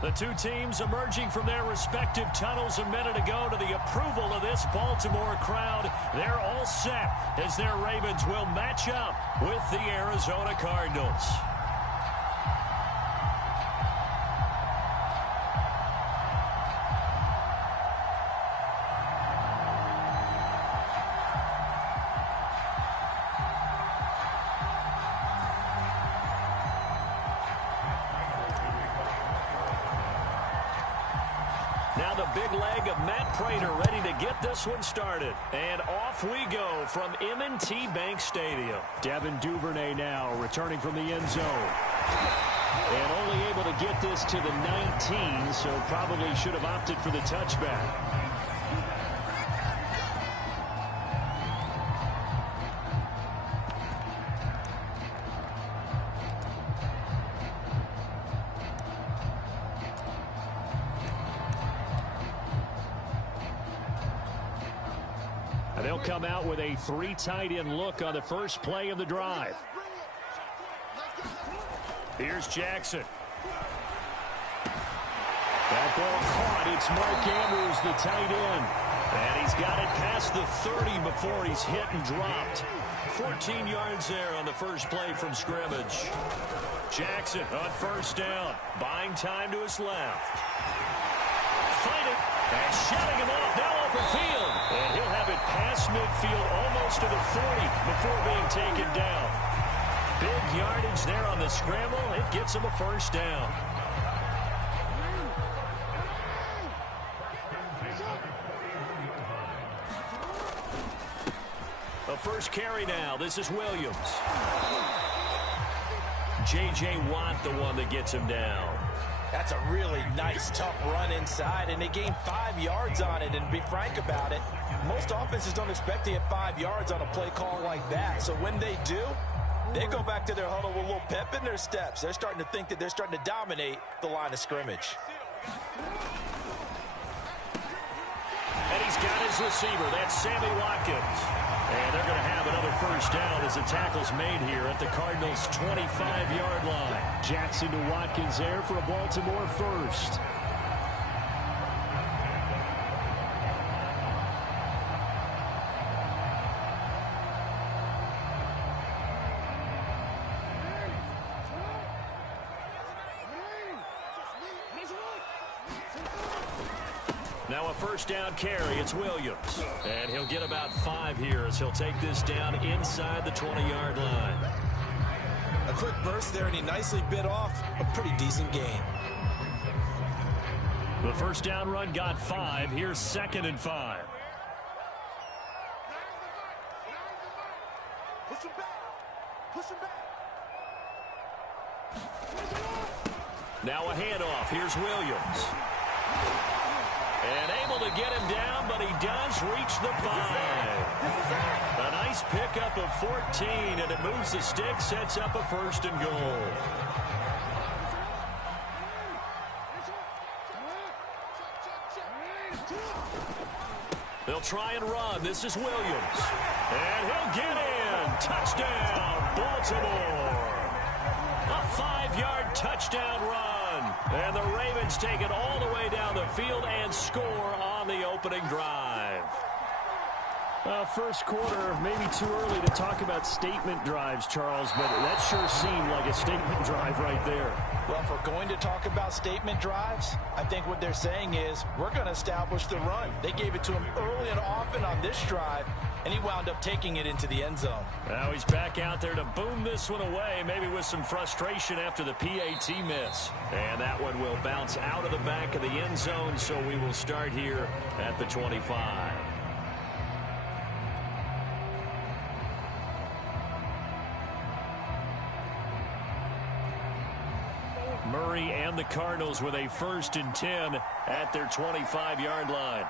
The two teams emerging from their respective tunnels a minute ago to the approval of this Baltimore crowd. They're all set as their Ravens will match up with the Arizona Cardinals. Now the big leg of Matt Prater ready to get this one started. And off we go from M&T Bank Stadium. Devin Duvernay now returning from the end zone. And only able to get this to the 19, so probably should have opted for the touchback. They'll come out with a three tight end look on the first play of the drive. Here's Jackson. That ball caught. It's Mark Andrews, the tight end. And he's got it past the 30 before he's hit and dropped. 14 yards there on the first play from scrimmage. Jackson on first down. Buying time to his left. Fighting and shutting him off now open field. And he'll have it past midfield almost to the 40 before being taken down. Big yardage there on the scramble. It gets him a first down. A first carry now. This is Williams. J.J. Watt, the one that gets him down. That's a really nice, tough run inside, and they gained 5 yards on it. And to be frank about it, most offenses don't expect to get 5 yards on a play call like that. So when they do, they go back to their huddle with a little pep in their steps. They're starting to think that they're starting to dominate the line of scrimmage. And he's got his receiver. That's Sammy Watkins. And they're going to have another first down as the tackle's made here at the Cardinals' 25-yard line. Jackson to Watkins there for a Baltimore first. Now a first down carry. It's Williams. And he'll get about 5 here as he'll take this down inside the 20-yard line. A quick burst there, and he nicely bit off a pretty decent gain. The first down run got 5. Here's 2nd and 5. Push him back. Push him back. Now a handoff. Here's Williams. And able to get him down, but he does reach the 5. A nice pickup of 14, and it moves the stick, sets up a 1st and goal. They'll try and run. This is Williams. And he'll get in. Touchdown, Baltimore. A 5-yard touchdown run. And the Ravens take it all the way down the field and score on the opening drive. First quarter, maybe too early to talk about statement drives, Charles, but that sure seemed like a statement drive right there. Well, if we're going to talk about statement drives, I think what they're saying is we're going to establish the run. They gave it to him early and often on this drive, and he wound up taking it into the end zone. Now he's back out there to boom this one away, maybe with some frustration after the PAT miss. And that one will bounce out of the back of the end zone, so we will start here at the 25. Murray and the Cardinals with a 1st and 10 at their 25-yard line.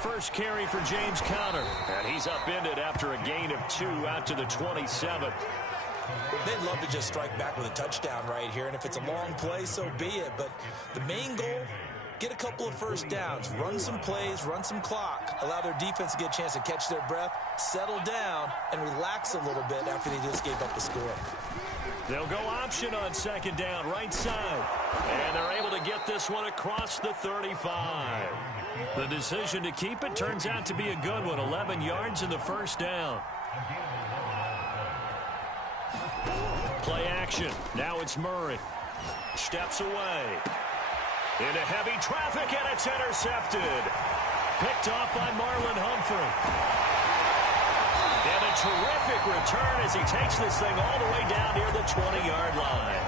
First carry for James Conner. And he's upended after a gain of 2 out to the 27. They'd love to just strike back with a touchdown right here. And if it's a long play, so be it. But the main goal, get a couple of first downs, run some plays, run some clock, allow their defense to get a chance to catch their breath, settle down, and relax a little bit after they just gave up the score. They'll go option on second down, right side. And they're able to get this one across the 35. The decision to keep it turns out to be a good one. 11 yards in the first down. Play action. Now it's Murray. Steps away. Into heavy traffic, and it's intercepted. Picked off by Marlon Humphrey. And a terrific return as he takes this thing all the way down near the 20-yard line.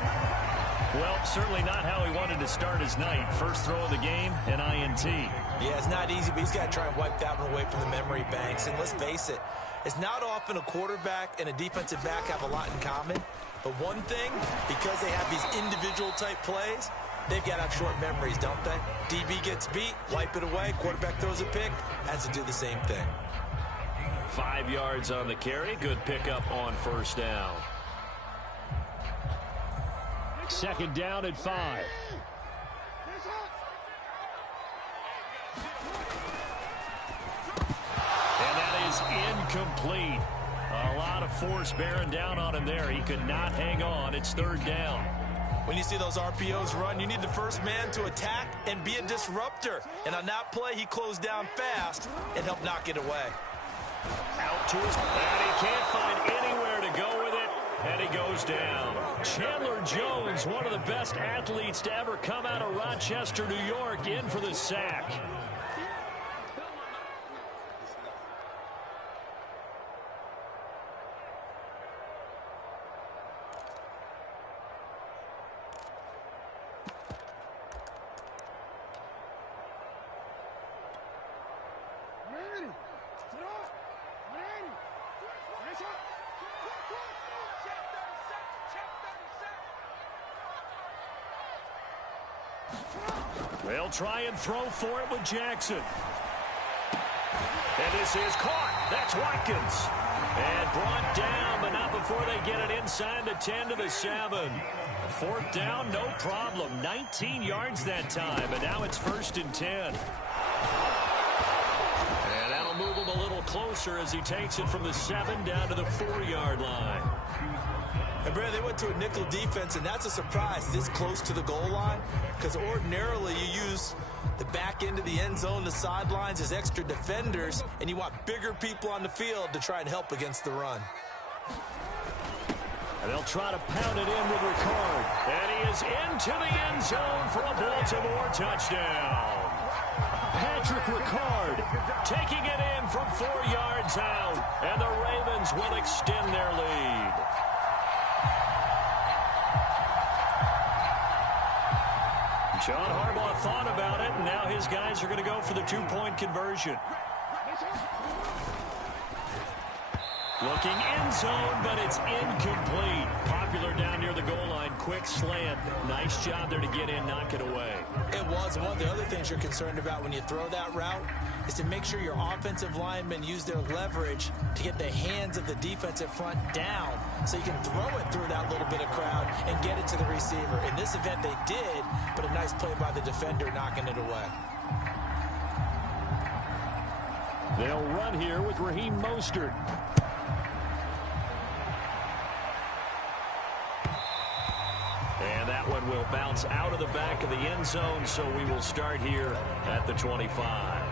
Well, certainly not how he wanted to start his night. First throw of the game, an INT. Yeah, it's not easy, but he's got to try and wipe that one away from the memory banks. And let's face it, it's not often a quarterback and a defensive back have a lot in common. But one thing, because they have these individual type plays, they've got to have short memories, don't they? DB gets beat, wipe it away, quarterback throws a pick, has to do the same thing. 5 yards on the carry. Good pickup on first down. Second down at 5. And that is incomplete. A lot of force bearing down on him there. He could not hang on. It's third down. When you see those RPOs run, you need the first man to attack and be a disruptor. And on that play, he closed down fast and helped knock it away. Out to his, and he can't find anywhere to go with it, and he goes down. Chandler Jones, one of the best athletes to ever come out of Rochester, New York, in for the sack. They'll try and throw for it with Jackson. And this is caught. That's Watkins. And brought down, but not before they get it inside the 10 to the 7. Fourth down, no problem. 19 yards that time, and now it's 1st and 10. And that'll move him a little closer as he takes it from the 7 down to the 4-yard line. And, Brad, they went to a nickel defense, and that's a surprise this close to the goal line, because ordinarily you use the back end of the end zone, the sidelines as extra defenders, and you want bigger people on the field to try and help against the run. And they'll try to pound it in with Ricard. And he is into the end zone for a Baltimore touchdown. Patrick Ricard taking it in from 4 yards out, and the Ravens will extend their lead. John Harbaugh thought about it, and now his guys are going to go for the 2-point conversion. Looking end zone, but it's incomplete. Popular down near the goal line. Quick slant. Nice job there to get in, knock it away. It was. One of the other things you're concerned about when you throw that route is to make sure your offensive linemen use their leverage to get the hands of the defensive front down so you can throw it through that little bit of crowd and get it to the receiver. In this event, they did, but a nice play by the defender knocking it away. They'll run here with Raheem Mostert. And that one will bounce out of the back of the end zone, so we will start here at the 25.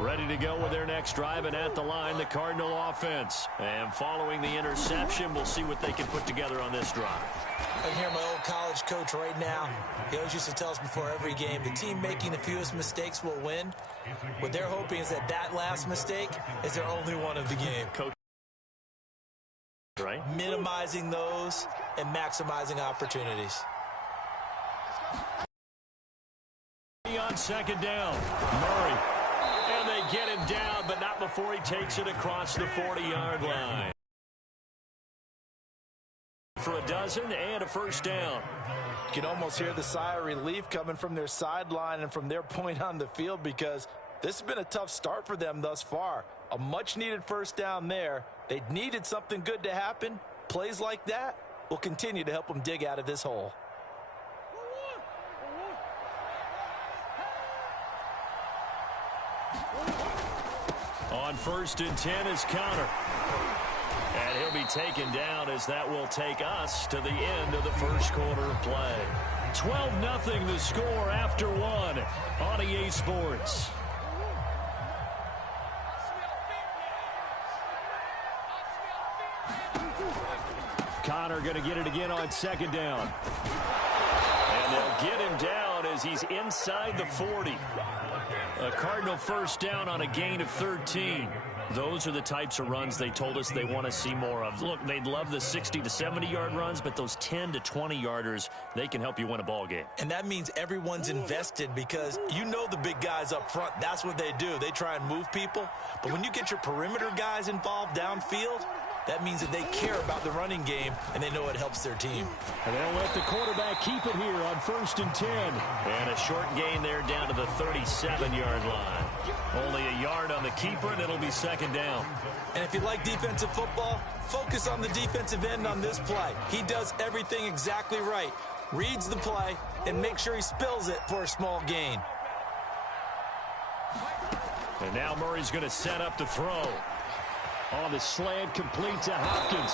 Ready to go with their next drive, and at the line, the Cardinal offense. And following the interception, we'll see what they can put together on this drive. I can hear my old college coach right now. He always used to tell us before every game, the team making the fewest mistakes will win. What they're hoping is that that last mistake is their only one of the game. Coach, right? Minimizing those and maximizing opportunities. On second down, Murray. And they get him down, but not before he takes it across the 40-yard line. For a dozen and a first down. You can almost hear the sigh of relief coming from their sideline and from their point on the field, because this has been a tough start for them thus far. A much-needed first down there. They needed something good to happen. Plays like that will continue to help them dig out of this hole. on 1st and 10 is Connor. And he'll be taken down as that will take us to the end of the first quarter of play. 12-0 the score after one on EA Sports. Connor going to get it again on 2nd down. And they'll get him down as he's inside the 40. A Cardinal 1st down on a gain of 13. Those are the types of runs they told us they want to see more of. Look, they'd love the 60 to 70-yard runs, but those 10 to 20-yarders, they can help you win a ball game. And that means everyone's invested because you know the big guys up front, that's what they do. They try and move people. But when you get your perimeter guys involved downfield, that means that they care about the running game, and they know it helps their team. And they'll let the quarterback keep it here on 1st and 10. And a short gain there down to the 37-yard line. Only a yard on the keeper, and it'll be 2nd down. And if you like defensive football, focus on the defensive end on this play. He does everything exactly right. Reads the play and makes sure he spills it for a small gain. And now Murray's going to set up to throw. On the slant, complete to Hopkins.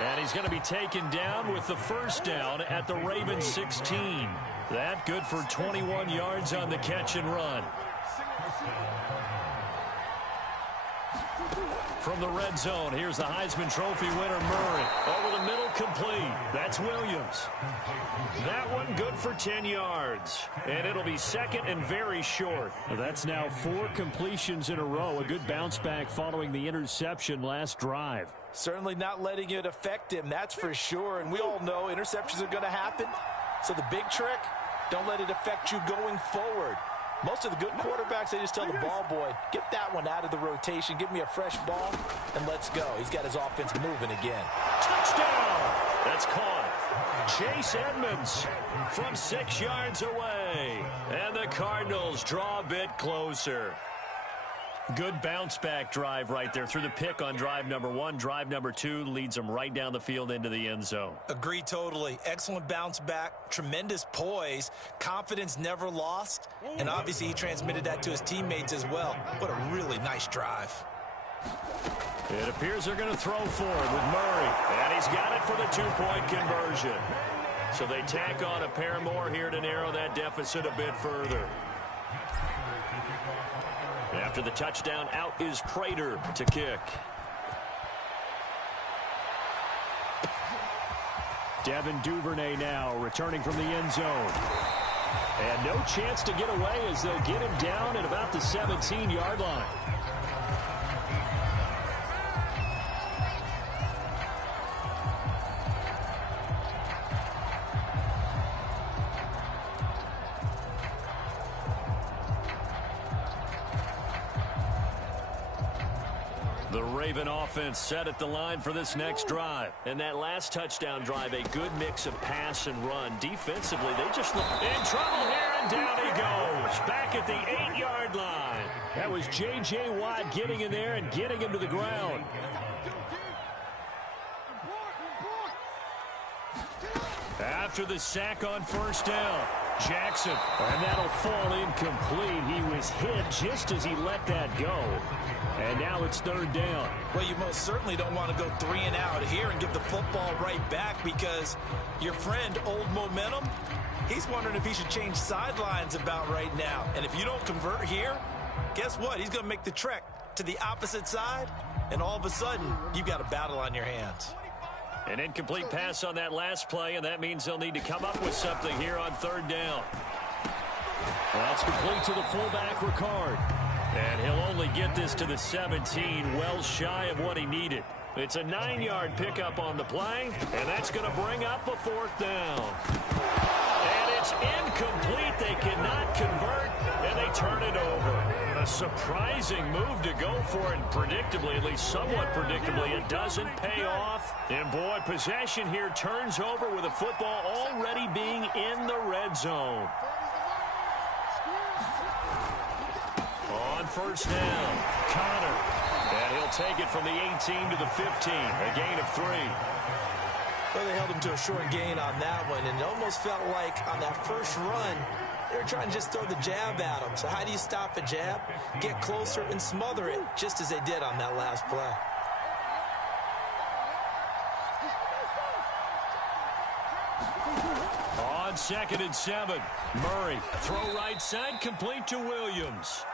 And he's going to be taken down with the 1st down at the Ravens 16. That good for 21 yards on the catch and run. From the red zone, here's the Heisman Trophy winner, Murray. Over the middle, complete. That's Williams. That one good for 10 yards. And it'll be 2nd and very short. That's now 4 completions in a row. A good bounce back following the interception last drive. Certainly not letting it affect him, that's for sure. And we all know interceptions are going to happen. So the big trick, don't let it affect you going forward. Most of the good quarterbacks, they just tell the ball boy, get that one out of the rotation, give me a fresh ball, and let's go. He's got his offense moving again. Touchdown! That's caught. Chase Edmonds from 6 yards away. And the Cardinals draw a bit closer. Good bounce-back drive right there through the pick on drive number 1. Drive number 2 leads them right down the field into the end zone. Agree totally. Excellent bounce back, tremendous poise, confidence never lost, and obviously he transmitted that to his teammates as well. What a really nice drive. It appears they're going to throw forward with Murray, and he's got it for the 2-point conversion. So they tack on a pair more here to narrow that deficit a bit further. After the touchdown, out is Prater to kick. Devin Duvernay now returning from the end zone. And no chance to get away as they'll get him down at about the 17-yard line. The Raven offense set at the line for this next drive. And that last touchdown drive, a good mix of pass and run. Defensively, they just look in trouble here, and down he goes. Back at the 8-yard line. That was J.J. Watt getting in there and getting him to the ground. After the sack on 1st down, Jackson. And that'll fall incomplete. He was hit just as he let that go. And now it's 3rd down. Well, you most certainly don't want to go 3 and out here and give the football right back because your friend, Old Momentum, he's wondering if he should change sidelines about right now. And if you don't convert here, guess what? He's going to make the trek to the opposite side, and all of a sudden, you've got a battle on your hands. An incomplete pass on that last play, and that means they'll need to come up with something here on 3rd down. That's complete to the fullback, Ricard. And he'll only get this to the 17, well shy of what he needed. It's a 9-yard pickup on the play, and that's going to bring up a 4th down. And it's incomplete. They cannot convert, and they turn it over. A surprising move to go for it, and predictably, at least somewhat predictably, it doesn't pay off. And boy, possession here turns over with a football already being in the red zone. On 1st down, Connor. And he'll take it from the 18 to the 15, a gain of 3. Well, they held him to a short gain on that one, and it almost felt like on that first run, They were trying to just throw the jab at him. So how do you stop a jab? Get closer and smother it, just as they did on that last play. On 2nd and 7, Murray, throw right side, complete to Williams.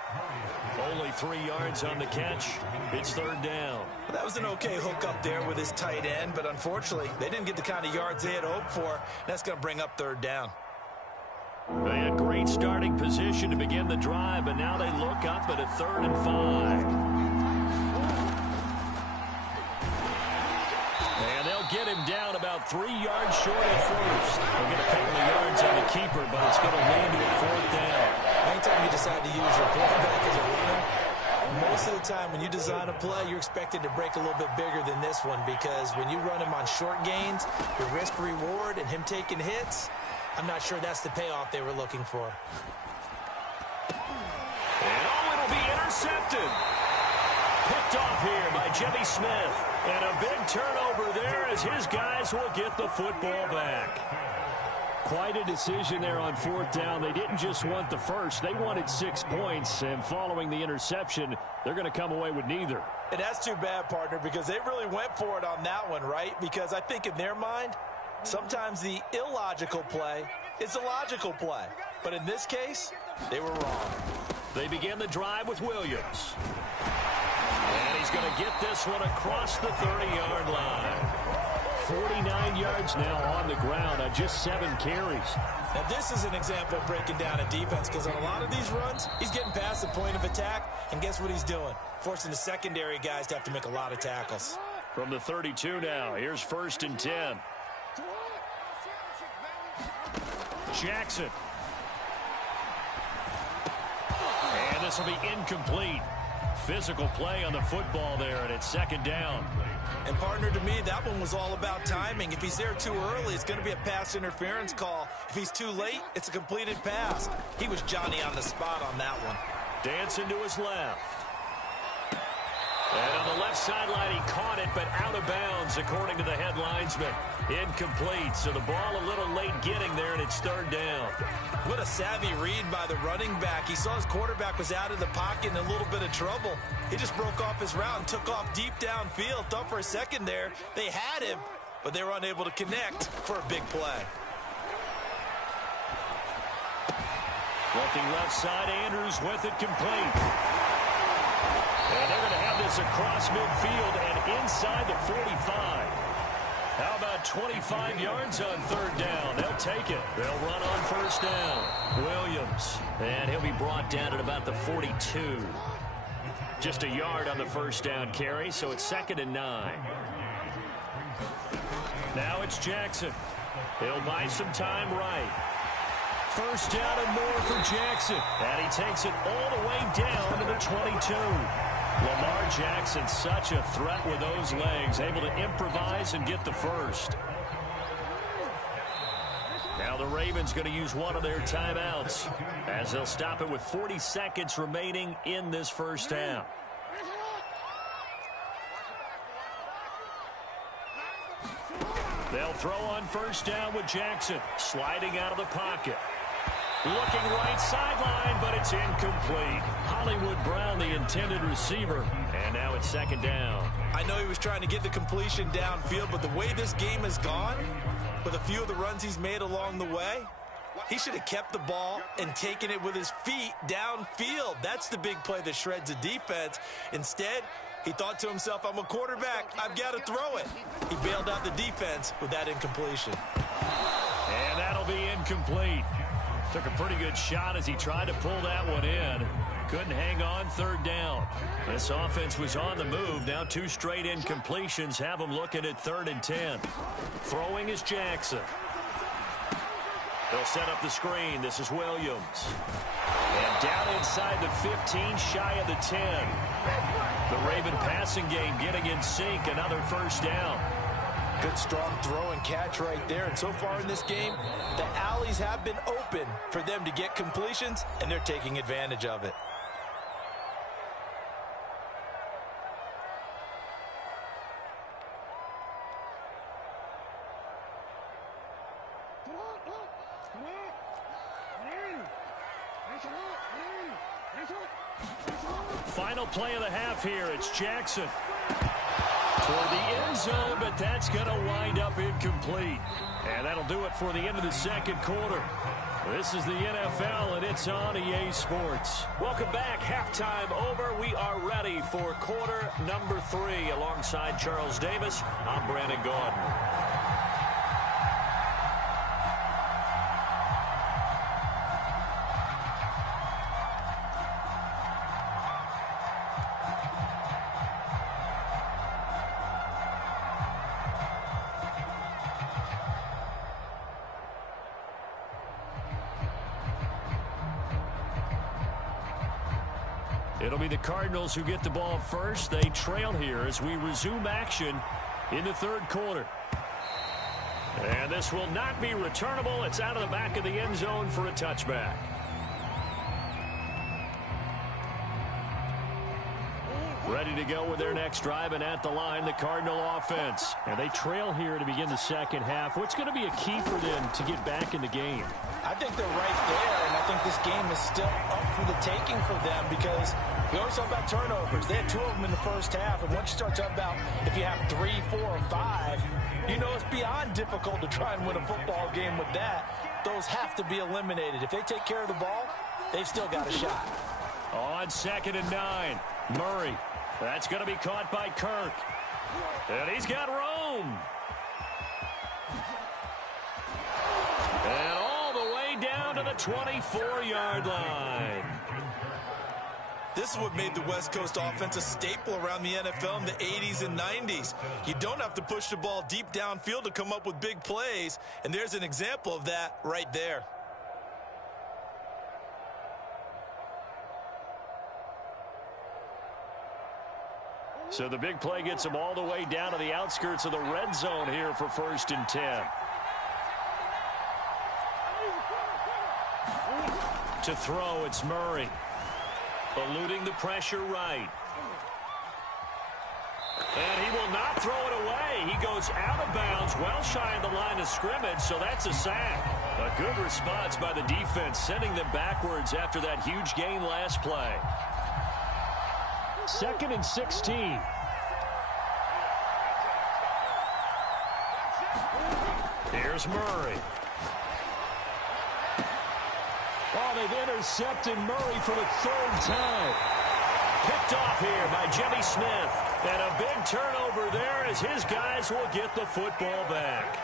Only 3 yards on the catch. It's 3rd down. That was an okay hook up there with his tight end, but unfortunately, they didn't get the kind of yards they had hoped for. That's going to bring up 3rd down. They had great starting position to begin the drive, but now they look up at a 3rd and 5. And they'll get him down about 3 yards short of first. They'll get a couple of yards on the keeper, but it's going to lead to a 4th down. Anytime you decide to use your quarterback as a runner, most of the time when you design a play, you're expected to break a little bit bigger than this one, because when you run him on short gains, your risk-reward and him taking hits, I'm not sure that's the payoff they were looking for. And it'll be intercepted. Picked off here by Jimmy Smith. And a big turnover there as his guys will get the football back. Quite a decision there on 4th down. They didn't just want the first. They wanted 6 points, and following the interception, they're going to come away with neither. And that's too bad, partner, because they really went for it on that one, right? Because I think in their mind, sometimes the illogical play is a logical play. But in this case, they were wrong. They begin the drive with Williams. And he's going to get this one across the 30-yard line. 49 yards now on the ground on just 7 carries. Now, this is an example of breaking down a defense, because on a lot of these runs, he's getting past the point of attack, and guess what he's doing? Forcing the secondary guys to have to make a lot of tackles. From the 32 now, here's 1st and 10. Jackson. And this will be incomplete. Physical play on the football there, and it's 2nd down. And, partner, to me, that one was all about timing. If he's there too early, it's going to be a pass interference call. If he's too late, it's a completed pass. He was Johnny on the spot on that one. Dancing to his left. And on the left sideline, he caught it, but out of bounds, according to the head linesman. Incomplete, so the ball a little late getting there, and it's 3rd down. What a savvy read by the running back. He saw his quarterback was out of the pocket in a little bit of trouble. He just broke off his route and took off deep downfield. Thought for a second there they had him, but they were unable to connect for a big play. Looking left side, Andrews with it complete. And they're going to have this across midfield and inside the 45. How about 25 yards on 3rd down? They'll take it. They'll run on 1st down. Williams. And he'll be brought down at about the 42. Just a yard on the 1st down carry, so it's 2nd and 9. Now it's Jackson. He'll buy some time right. 1st down and more for Jackson. And he takes it all the way down to the 22. Lamar Jackson, such a threat with those legs, able to improvise and get the first. Now the Ravens going to use one of their timeouts as they'll stop it with 40 seconds remaining in this 1st half. They'll throw on 1st down with Jackson, sliding out of the pocket. Looking right sideline, but it's incomplete. Hollywood Brown, the intended receiver. And now it's 2nd down. I know he was trying to get the completion downfield, but the way this game has gone, with a few of the runs he's made along the way, he should have kept the ball and taken it with his feet downfield. That's the big play that shreds a defense. Instead, he thought to himself, I'm a quarterback, I've got to throw it. He bailed out the defense with that incompletion. And that'll be incomplete. Took a pretty good shot as he tried to pull that one in. Couldn't hang on 3rd down. This offense was on the move. Now 2 straight incompletions have them looking at 3rd and 10. Throwing is Jackson. They'll set up the screen. This is Williams. And down inside the 15, shy of the 10. The Raven passing game getting in sync. Another 1st down. Good, strong throw and catch right there. And so far in this game, the alleys have been open for them to get completions, and they're taking advantage of it. Final play of the half here. It's Jackson toward the end zone, but that's going to wind up incomplete. And that'll do it for the end of the second quarter. This is the NFL, and it's on EA Sports. Welcome back. Halftime over. We are ready for quarter number 3. Alongside Charles Davis, I'm Brandon Gordon. It'll be the Cardinals who get the ball first. They trail here as we resume action in the third quarter. And this will not be returnable. It's out of the back of the end zone for a touchback. Ready to go with their next drive, and at the line, the Cardinal offense. And they trail here to begin the second half. What's going to be a key for them to get back in the game? I think they're right there, and I think this game is still up for the taking for them because we always talk about turnovers. They had 2 of them in the first half, and once you start talking about if you have 3, 4, or 5, you know it's beyond difficult to try and win a football game with that. Those have to be eliminated. If they take care of the ball, they've still got a shot. On 2nd and 9, Murray. That's going to be caught by Kirk. And he's got Rome. And all the way down to the 24-yard line. This is what made the West Coast offense a staple around the NFL in the 80s and 90s. You don't have to push the ball deep downfield to come up with big plays, and there's an example of that right there. So the big play gets them all the way down to the outskirts of the red zone here for 1st and 10. To throw, it's Murray. Eluding the pressure right. And he will not throw it away. He goes out of bounds, well shy of the line of scrimmage, so that's a sack. A good response by the defense, sending them backwards after that huge gain last play. 2nd and 16. Here's Murray. Oh, they've intercepted Murray for the 3rd time. Picked off here by Jimmy Smith. And a big turnover there as his guys will get the football back.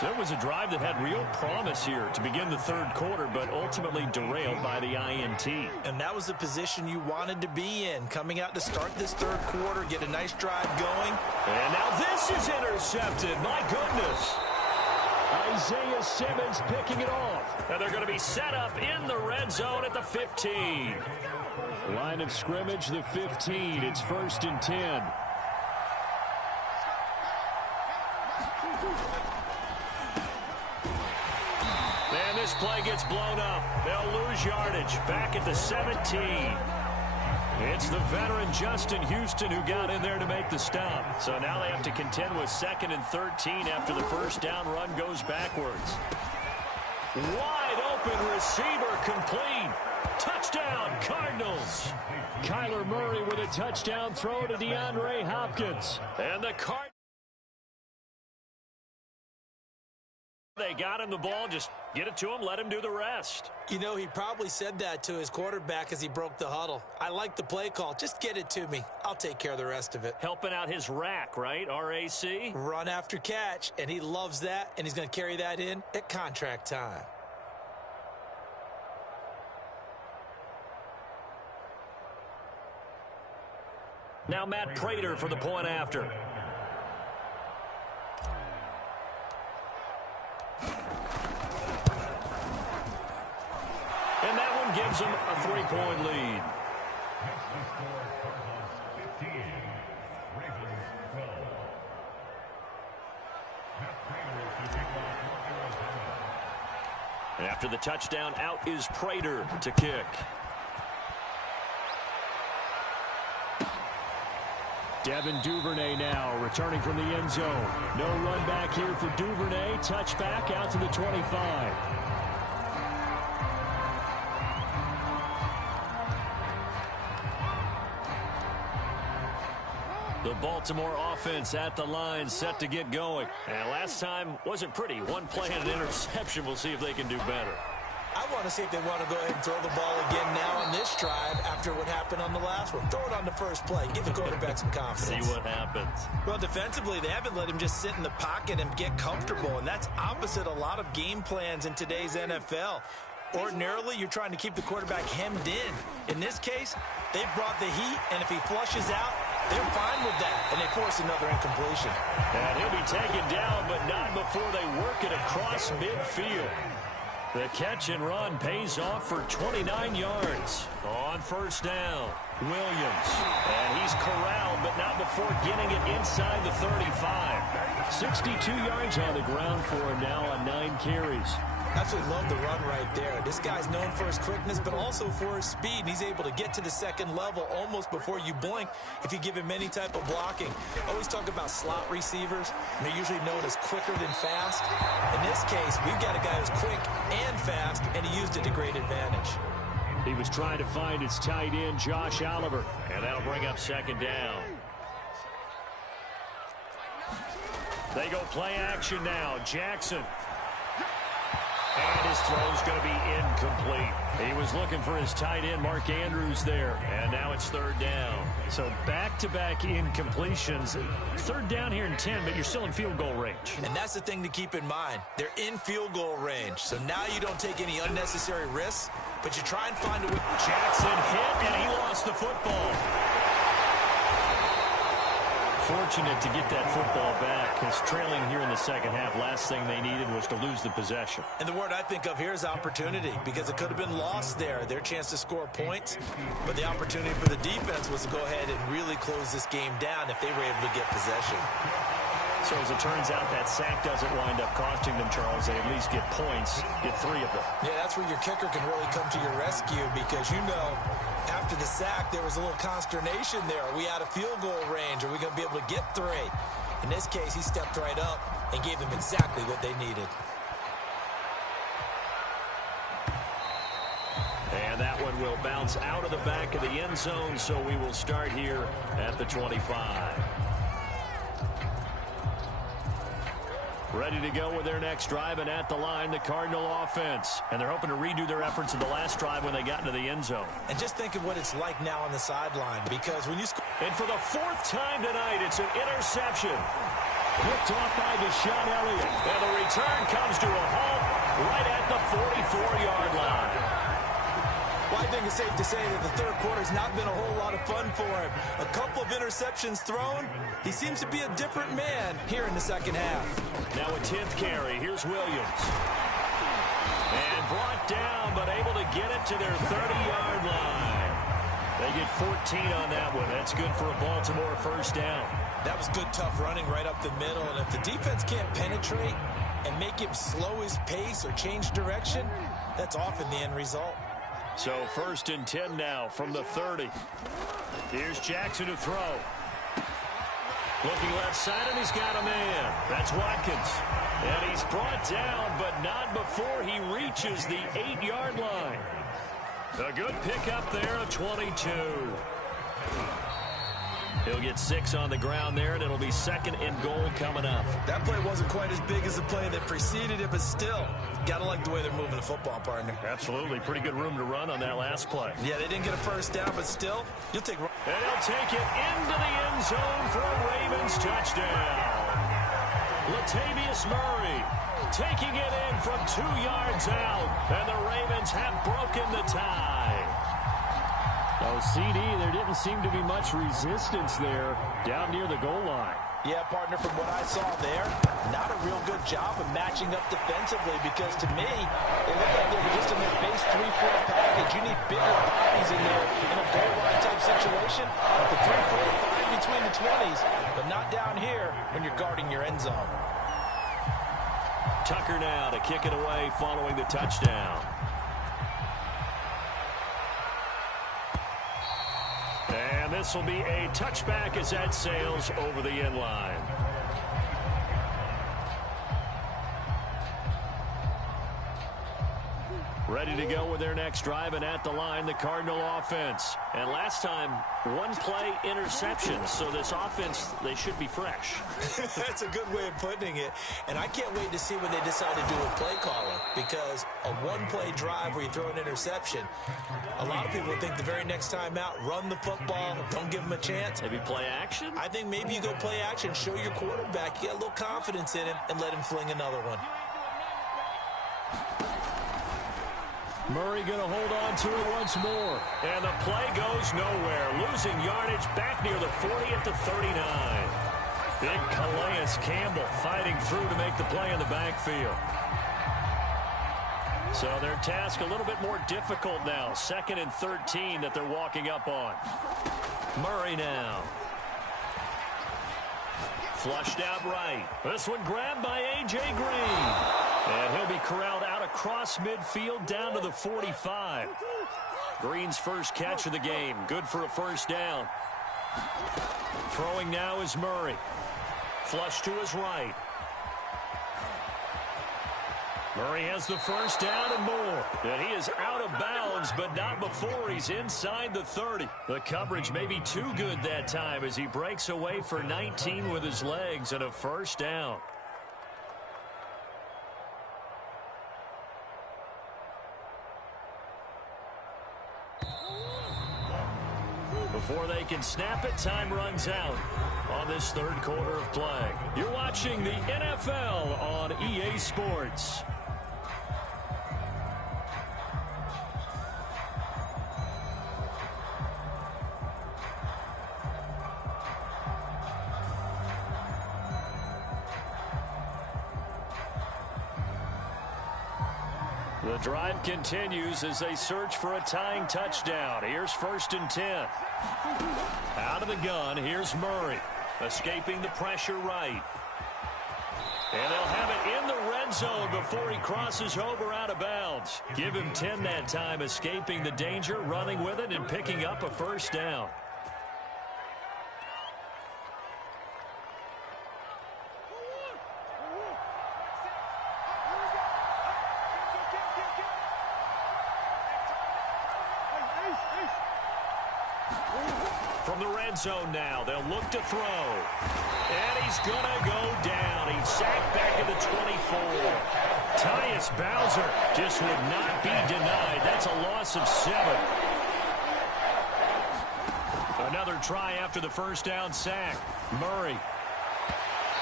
So it was a drive that had real promise here to begin the third quarter, but ultimately derailed by the INT. And that was the position you wanted to be in, coming out to start this third quarter, get a nice drive going. And now this is intercepted. My goodness. Isaiah Simmons picking it off. And they're going to be set up in the red zone at the 15. Line of scrimmage, the 15. It's 1st and 10. And this play gets blown up. They'll lose yardage. Back at the 17. It's the veteran Justin Houston who got in there to make the stop. So now they have to contend with 2nd and 13 after the first down run goes backwards. Wide open receiver complete. Touchdown, Cardinals. Kyler Murray with a touchdown throw to DeAndre Hopkins. And the Cardinals. They got him the ball. Just get it to him. Let him do the rest. You know, he probably said that to his quarterback as he broke the huddle. I like the play call. Just get it to me. I'll take care of the rest of it. Helping out his rack, right? RAC? Run after catch, and he loves that, and he's going to carry that in at contract time. Now Matt Prater for the point after. And that one gives them a 3-point lead. After the touchdown, out is Prater to kick. Devin Duvernay now returning from the end zone. No run back here for Duvernay. Touchback out to the 25. The Baltimore offense at the line, set to get going. And last time wasn't pretty. One play and an interception. We'll see if they can do better. I want to see if they want to go ahead and throw the ball again now on this drive after what happened on the last one. Throw it on the first play. Give the quarterback some confidence. See what happens. Well, defensively, they haven't let him just sit in the pocket and get comfortable, and that's opposite a lot of game plans in today's NFL. Ordinarily, you're trying to keep the quarterback hemmed in. In this case, they brought the heat, and if he flushes out, they're fine with that, and they force another incompletion. And he'll be taken down, but not before they work it across midfield. The catch and run pays off for 29 yards on first down. Williams, and he's corralled, but not before getting it inside the 35. 62 yards on the ground for him now on 9 carries. Absolutely love the run right there. This guy's known for his quickness, but also for his speed. And he's able to get to the second level almost before you blink if you give him any type of blocking. I always talk about slot receivers, and they're usually known as quicker than fast. In this case, we've got a guy who's quick and fast, and he used it to great advantage. He was trying to find his tight end, Josh Oliver, and that'll bring up second down. They go play action now. Jackson. And his throw's going to be incomplete. He was looking for his tight end, Mark Andrews, there. And now it's third down. So back-to-back incompletions. Third down here in 10, but you're still in field goal range. And that's the thing to keep in mind. They're in field goal range. So now you don't take any unnecessary risks, but you try and find a way. Jackson hit, and he lost the football. Fortunate to get that football back, because trailing here in the second half, last thing they needed was to lose the possession. And the word I think of here is opportunity, because it could have been lost there, their chance to score points. But the opportunity for the defense was to go ahead and really close this game down if they were able to get possession. So as it turns out, that sack doesn't wind up costing them, Charles. They at least get points, get 3 of them. Yeah, that's where your kicker can really come to your rescue, because you know, after the sack, there was a little consternation there. Are we out of field goal range? Are we going to be able to get 3? In this case, he stepped right up and gave them exactly what they needed. And that one will bounce out of the back of the end zone, so we will start here at the 25. Ready to go with their next drive, and at the line, the Cardinal offense. And they're hoping to redo their efforts in the last drive when they got into the end zone. And just think of what it's like now on the sideline, because when you score. And for the 4th time tonight, it's an interception. Picked off by Deshaun Elliott. And the return comes to a halt right at the 44-yard line. Well, I think it's safe to say that the third quarter's not been a whole lot of fun for him. A couple of interceptions thrown. He seems to be a different man here in the second half. Now a 10th carry. Here's Williams. And brought down, but able to get it to their 30-yard line. They get 14 on that one. That's good for a Baltimore first down. That was good, tough running right up the middle. And if the defense can't penetrate and make him slow his pace or change direction, that's often the end result. So 1st and 10 now from the 30. Here's Jackson to throw. Looking left side, and he's got a man. That's Watkins. And he's brought down, but not before he reaches the 8-yard line. A good pickup there, a 22. He'll get 6 on the ground there, and it'll be 2nd and goal coming up. That play wasn't quite as big as the play that preceded it, but still, gotta like the way they're moving the football, partner. Absolutely. Pretty good room to run on that last play. Yeah, they didn't get a first down, but still, you'll take. And he'll take it into the end zone for a Ravens touchdown. Latavius Murray taking it in from 2 yards out, and the Ravens have broken the tie. Oh, CD, there didn't seem to be much resistance there down near the goal line. Yeah, partner, from what I saw there, not a real good job of matching up defensively, because to me, it looked like they were just in their base 3-4 package. You need bigger bodies in there in a goal line type situation. But the 3-4, fine between the 20s, but not down here when you're guarding your end zone. Tucker now to kick it away following the touchdown. And this will be a touchback as that sails over the end line. Ready to go with their next drive, and at the line, the Cardinal offense. And last time, one-play interceptions, so this offense, they should be fresh. That's a good way of putting it. And I can't wait to see what they decide to do with play calling, because a one-play drive where you throw an interception, a lot of people think the very next time out, run the football, don't give them a chance. Maybe play action? I think maybe you go play action, show your quarterback, you get a little confidence in him, and let him fling another one. Murray going to hold on to it once more. And the play goes nowhere. Losing yardage back near the 40 at the 39. Big Calais Campbell fighting through to make the play in the backfield. So their task a little bit more difficult now. 2nd and 13 that they're walking up on. Murray now. Flushed out right. This one grabbed by A.J. Green. And he'll be corralled out across midfield down to the 45. Green's first catch of the game. Good for a first down. Throwing now is Murray. Flush to his right. Murray has the first down and more. And he is out of bounds, but not before he's inside the 30. The coverage may be too good that time as he breaks away for 19 with his legs and a first down. Before they can snap it, time runs out on this third quarter of play. You're watching the NFL on EA Sports. The drive continues as they search for a tying touchdown. Here's 1st and 10. Out of the gun, here's Murray. Escaping the pressure right. And they'll have it in the red zone before he crosses over out of bounds. Give him 10 that time, escaping the danger, running with it, and picking up a first down. From the red zone now, they'll look to throw. And he's going to go down. He's sacked back at the 24. Tyus Bowser just would not be denied. That's a loss of 7. Another try after the first down sack. Murray.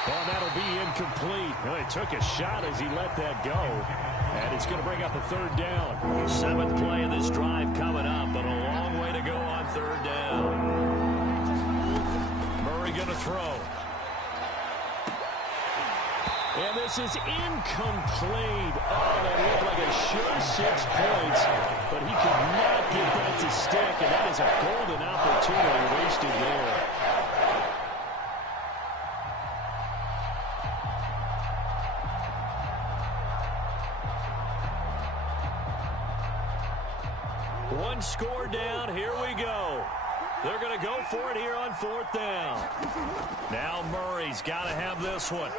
Oh, that'll be incomplete. Well, he took a shot as he let that go. And it's going to bring up a third down. 7th play of this drive coming up, but a long way to go on third down. Murray going to throw. And this is incomplete. Oh, that looked like a sure 6 points, but he could not get that to stick, and that is a golden opportunity wasted there. One score down. Here we go. They're going to go for it here on 4th down. Now Murray's got to have this one.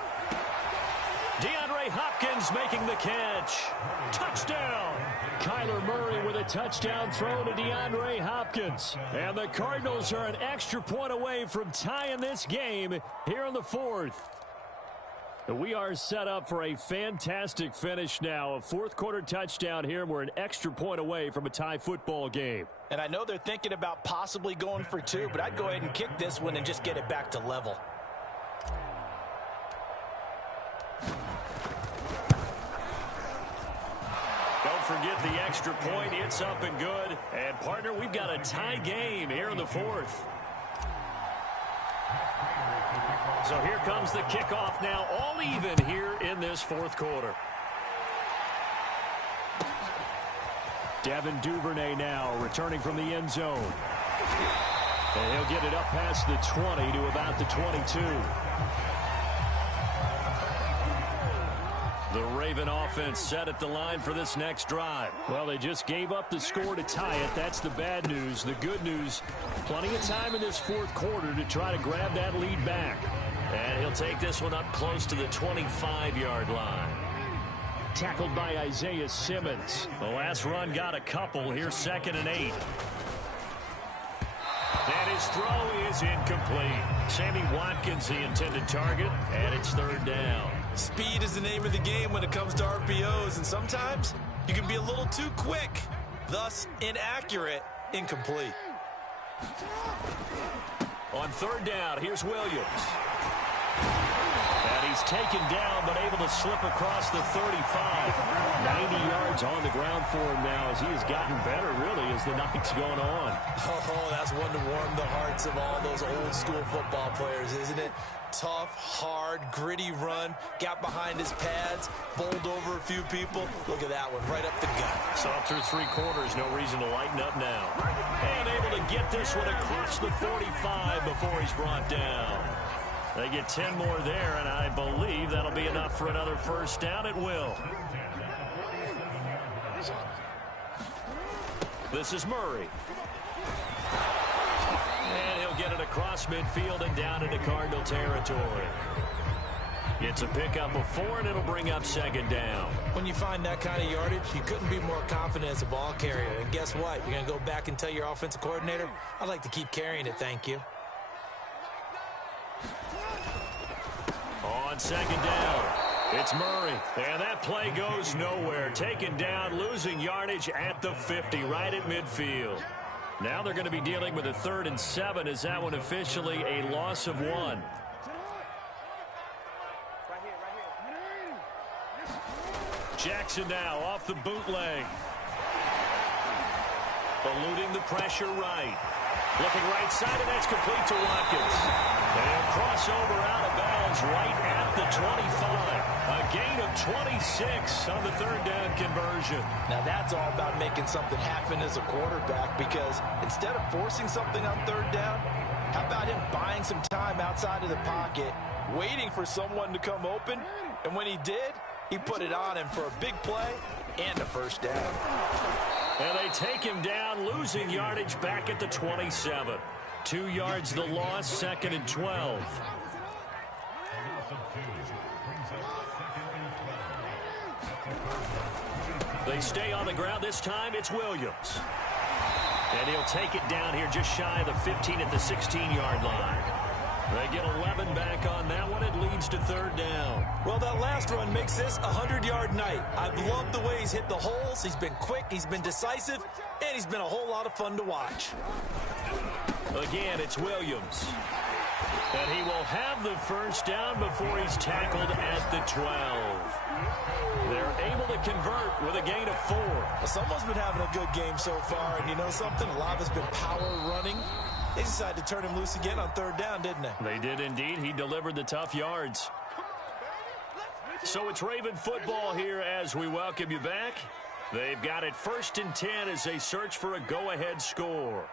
DeAndre Hopkins making the catch. Touchdown. Kyler Murray with a touchdown throw to DeAndre Hopkins. And the Cardinals are an extra point away from tying this game here in the 4th. We are set up for a fantastic finish now. A 4th quarter touchdown here. We're an extra point away from a tie football game. And I know they're thinking about possibly going for 2, but I'd go ahead and kick this one and just get it back to level. Don't forget the extra point. It's up and good. And, partner, we've got a tie game here in the 4th. So here comes the kickoff now, all even here in this 4th quarter. Devin Duvernay now returning from the end zone. And he'll get it up past the 20 to about the 22. The Raven offense set at the line for this next drive. Well, they just gave up the score to tie it. That's the bad news. The good news, plenty of time in this 4th quarter to try to grab that lead back. And he'll take this one up close to the 25-yard line. tackled by Isaiah Simmons. The last run got a couple. Here's 2nd and 8. And his throw is incomplete. Sammy Watkins, the intended target, and it's 3rd down. Speed is the name of the game when it comes to RPOs, and sometimes you can be a little too quick, thus inaccurate, incomplete. On 3rd down, here's Williams. And he's taken down, but able to slip across the 35. 90 yards on the ground for him now as he has gotten better, really, as the night's going on. Oh, that's one to warm the hearts of all those old-school football players, isn't it? Tough, hard, gritty run, got behind his pads, bowled over a few people. Look at that one, right up the gut. So through 3 quarters, no reason to lighten up now. And able to get this one across the 45 before he's brought down. They get 10 more there, and I believe that'll be enough for another 1st down. It will. This is Murray. And he'll get it across midfield and down into Cardinal territory. It's a pickup of 4, and it'll bring up 2nd down. When you find that kind of yardage, you couldn't be more confident as a ball carrier. And guess what? You're going to go back and tell your offensive coordinator, I'd like to keep carrying it, thank you. On 2nd down, it's Murray. And that play goes nowhere. Taken down, losing yardage at the 50, right at midfield. Now they're going to be dealing with a 3rd and 7. Is that one officially a loss of 1? Jackson now off the bootleg. Eluding the pressure right. Looking right side, and that's complete to Watkins. And he'll cross over out of bounds right at the 25. A gain of 26 on the 3rd down conversion. Now that's all about making something happen as a quarterback, because instead of forcing something on 3rd down, how about him buying some time outside of the pocket, waiting for someone to come open, and when he did, he put it on him for a big play and a 1st down. And they take him down, losing yardage back at the 27. 2 yards the loss, 2nd and 12. They stay on the ground. This time it's Williams. And he'll take it down here just shy of the 15 at the 16-yard line. They get 11 back on that one. It leads to 3rd down. Well, that last run makes this a 100-yard night. I've loved the way he's hit the holes. He's been quick, he's been decisive, and he's been a whole lot of fun to watch. Again, it's Williams. And he will have the 1st down before he's tackled at the 12. They're able to convert with a gain of 4. Well, someone's been having a good game so far, and you know something? A lot has been power running. They decided to turn him loose again on 3rd down, didn't they? They did indeed. He delivered the tough yards. So it's Raven football here as we welcome you back. They've got it 1st and 10 as they search for a go-ahead score.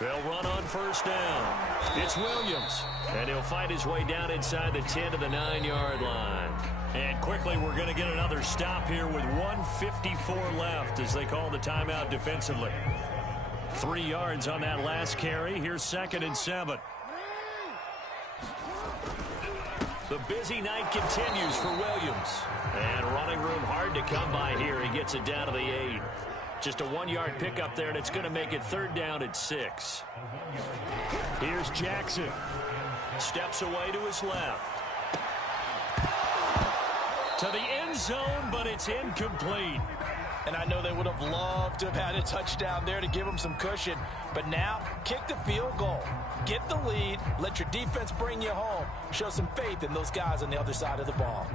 They'll run on 1st down. It's Williams. And he'll find his way down inside the 10 to the 9-yard line. And quickly, we're going to get another stop here with 1:54 left as they call the timeout defensively. 3 yards on that last carry. Here's 2nd and 7. The busy night continues for Williams. And running room hard to come by here. He gets it down to the 8. Just a 1-yard pickup there, and it's going to make it 3rd down at 6. Here's Jackson. Steps away to his left. To the end zone, but it's incomplete. And I know they would have loved to have had a touchdown there to give them some cushion. But now, kick the field goal. Get the lead. Let your defense bring you home. Show some faith in those guys on the other side of the ball.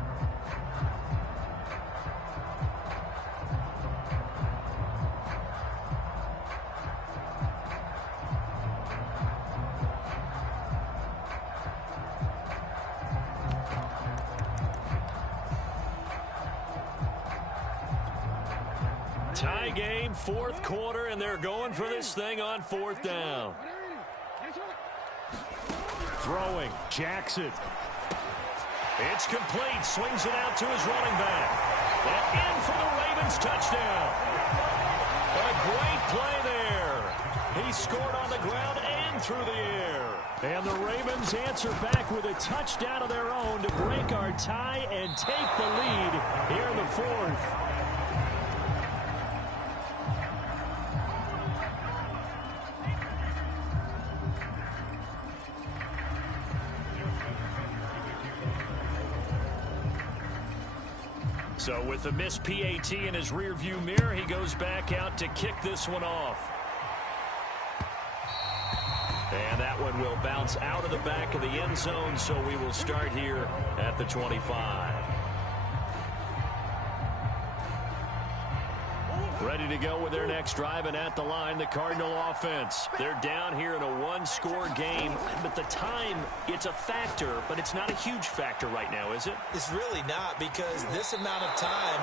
Tie game, 4th quarter, and they're going for this thing on 4th down. Throwing, Jackson. It's complete. Swings it out to his running back. And in for the Ravens touchdown. A great play there. He scored on the ground and through the air. And the Ravens answer back with a touchdown of their own to break our tie and take the lead here in the fourth. So with the missed PAT in his rearview mirror, he goes back out to kick this one off. And that one will bounce out of the back of the end zone, so we will start here at the 25. Ready to go with their next drive, and at the line, the Cardinal offense. They're down here in a one-score game, but the time, it's a factor, but it's not a huge factor right now, is it? It's really not, because this amount of time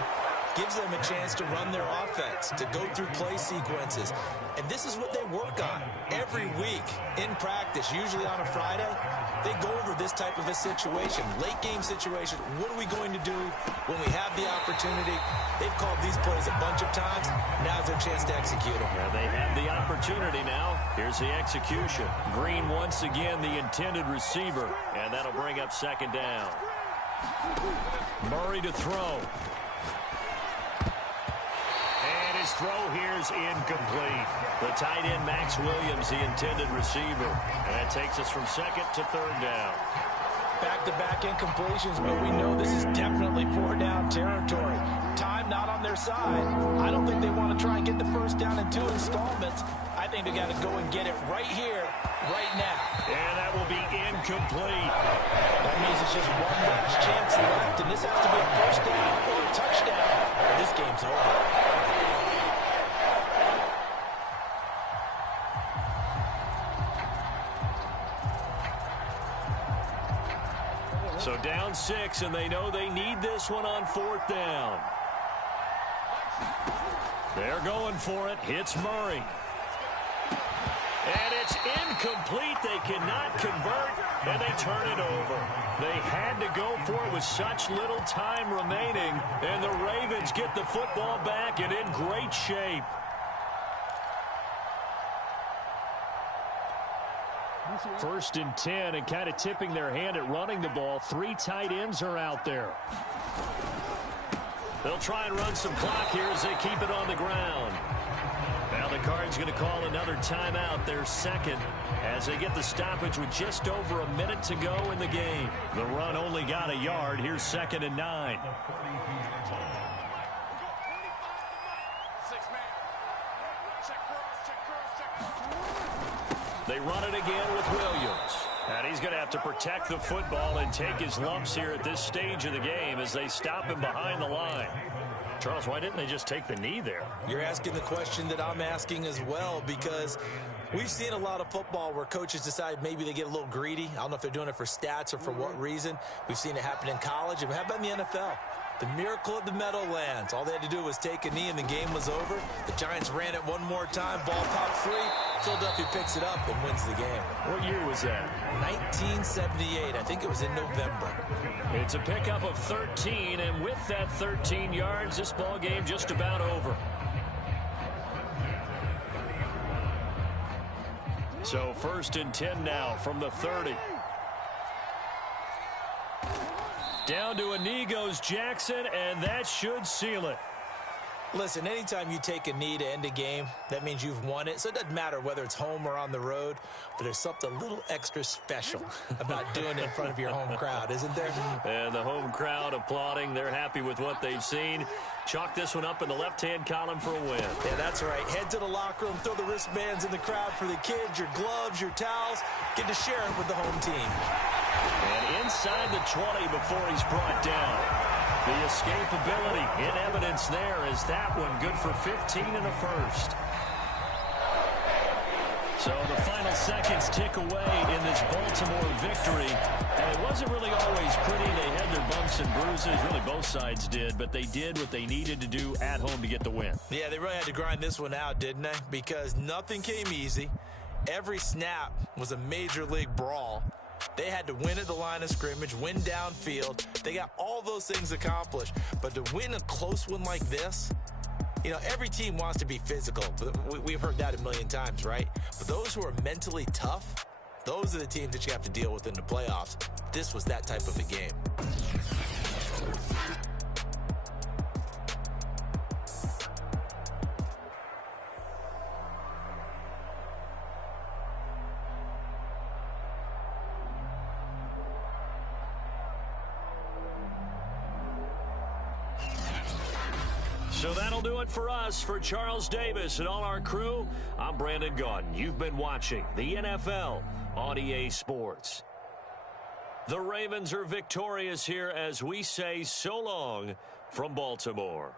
gives them a chance to run their offense, to go through play sequences. And this is what they work on every week in practice, usually on a Friday. They go over this type of a situation, late game situation. What are we going to do when we have the opportunity? They've called these plays a bunch of times. Now's their chance to execute them. Yeah, they have the opportunity now. Here's the execution. Green once again the intended receiver, and that'll bring up second down. Murray to throw. His throw here is incomplete. The tight end, Max Williams, the intended receiver. And that takes us from second to third down. Back-to-back incompletions, but we know this is definitely four-down territory. Time not on their side. I don't think they want to try and get the first down in 2 installments. I think they got to go and get it right here, right now. And that will be incomplete. That means it's just one last chance left, and this has to be a first down or a touchdown, or this game's over. So down 6, and they know they need this one on fourth down. They're going for it. Hits Murray. And it's incomplete. They cannot convert, and they turn it over. They had to go for it with such little time remaining, and the Ravens get the football back and in great shape. First and 10, and kind of tipping their hand at running the ball. 3 tight ends are out there. They'll try and run some clock here as they keep it on the ground. Now the Cards going to call another timeout, their second, as they get the stoppage with just over a minute to go in the game. The run only got a yard. Here's second and 9. They run it again with Williams. And he's going to have to protect the football and take his lumps here at this stage of the game as they stop him behind the line. Charles, why didn't they just take the knee there? You're asking the question that I'm asking as well, because we've seen a lot of football where coaches decide maybe they get a little greedy. I don't know if they're doing it for stats or for what reason. We've seen it happen in college. And how about in the NFL? The miracle of the Meadowlands. All they had to do was take a knee and the game was over. The Giants ran it one more time. Ball popped free. Philadelphia picks it up and wins the game. What year was that? 1978. I think it was in November. It's a pickup of 13, and with that 13 yards, this ball game just about over. So first and 10 now from the 30. Down to a knee goes Jackson, and that should seal it. Listen, anytime you take a knee to end a game, that means you've won it. So it doesn't matter whether it's home or on the road, but there's something a little extra special about doing it in front of your home crowd, isn't there? And the home crowd applauding. They're happy with what they've seen. Chalk this one up in the left-hand column for a win. Yeah, that's right. Head to the locker room, throw the wristbands in the crowd for the kids, your gloves, your towels. Get to share it with the home team. And inside the 20 before he's brought down. The escapability in evidence there is that one good for 15 and a first. So the final seconds tick away in this Baltimore victory. And it wasn't really always pretty. They had their bumps and bruises. Really both sides did. But they did what they needed to do at home to get the win. Yeah, they really had to grind this one out, didn't they? Because nothing came easy. Every snap was a major league brawl. They had to win at the line of scrimmage, win downfield. They got all those things accomplished. But to win a close one like this, you know, every team wants to be physical. We've heard that a million times, right? But those who are mentally tough, Those are the teams that you have to deal with in the playoffs. This was that type of a game. So that'll do it for us. For Charles Davis and all our crew, I'm Brandon Gaudin. You've been watching the NFL on EA Sports. The Ravens are victorious here as we say so long from Baltimore.